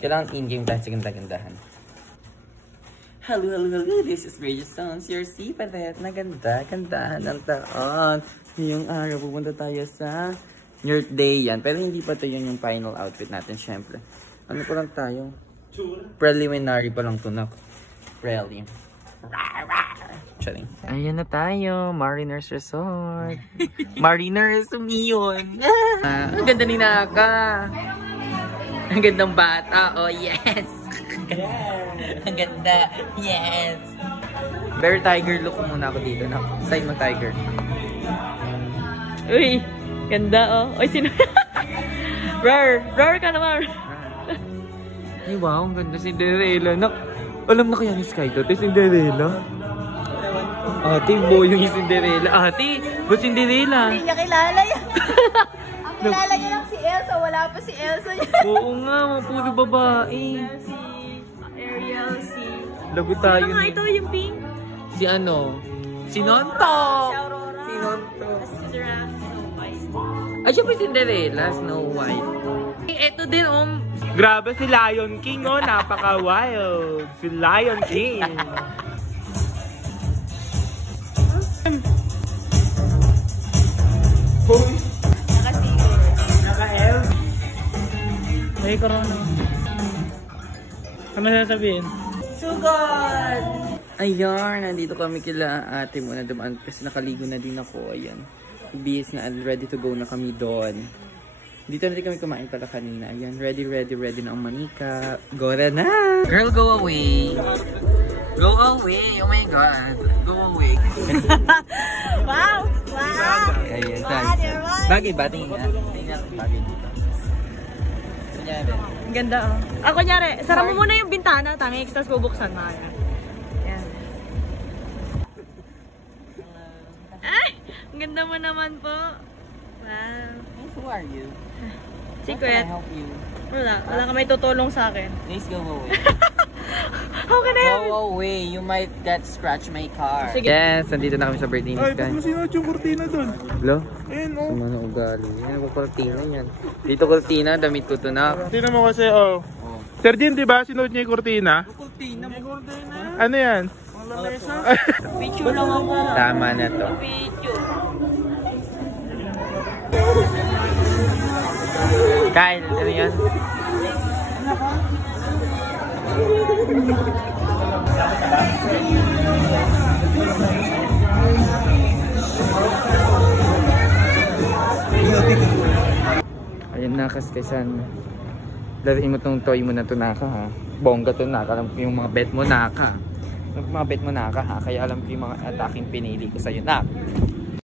Kailangan in-game tayo sa ganda-gandahan. Hello, this is Radio Stones, your sipadet na ganda-gandahan ng taon. Ngayong araw, pupunta tayo sa Earth Day yan. Pero hindi pa ito yun yung final outfit natin, syempre. Ano pa lang tayo? Preliminary pa lang ito na. Prelim. Charing. Ayan na tayo, Mariners Resort. Mariners, umiyon. Ang ganda ni Naka. Ang gandang bata. Oh, yes. Ang ganda. Yes. Bear tiger look muna ako dito. No? Side mo tiger. Uy, ganda oh. Uy, sino? Rar. Rar ka naman. Ay, wow. Ang ganda Cinderella. Alam na kaya ni Sky to? Cinderella? Ate, boy yung Cinderella. Ate, ba Cinderella? Hindi niya kilala yan. Ang kilala niya lang si Elsa. Wala pa si Elsa niya. Oo nga, mga puro babae. Si Ariel, si... Lago tayo Sino nga ito yung pink? Si ano? Si Nonto! Si Aurora. Si Nonto. Si Giraffe, Snow White. Ay, siya pa Cinderella, Snow White. Ito din, Grabe si Lion King, oh. Napaka-wild. Si Lion King. Naka-elf. May corona. Ano sasabihin? Sugod! Ayan, nandito kami kila ate muna dumaan kasi nakaligo na din ako. Ayan. Bis na ready to go na kami doon. Dito na din kami kumain pala kanina. Ayan, ready na ang manika. Gora na! Girl, go away! Go away! Oh my God! Go away! Wow! Wow! Ayan, Wow! bagay ba? Tingin nga. Bagay dito. Kunyari. Ang ganda oh. Ah, kunyari, sara mo muna yung bintana, tangi, tapos bubuksan mo. Yan. Ay! Ang ganda mo naman po. Wow. Who are you? Secret. How can I help you? Wala ka may tutulong sa akin. Please go away. How can I help you? Go away. You might get scratch my car. Sige. Yes, nandito na kami sa birthday ni Ay, Sky. ba't mo sinuot yung kurtina dun? Hello? Ayun, oh. Sumano ugali. Yan ang kurtina yan. Dito kurtina, damit ko to na. Tingnan mo kasi, oh. Sir Jin, di ba? Sinuot niya yung kurtina? Kurtina mo. Ano yan? Picture lang ako. Tama na to. Picture. Kyle, ano yan? Ayun na, kaskaisan. Laruin mo tong toy mo na to, Naka, ha? Bongga to, Naka. Alam ko yung mga bet mo, Naka. Yung mga bet mo, Naka, ha? Kaya alam ko yung mga attacking pinili ko sa'yo, Naka.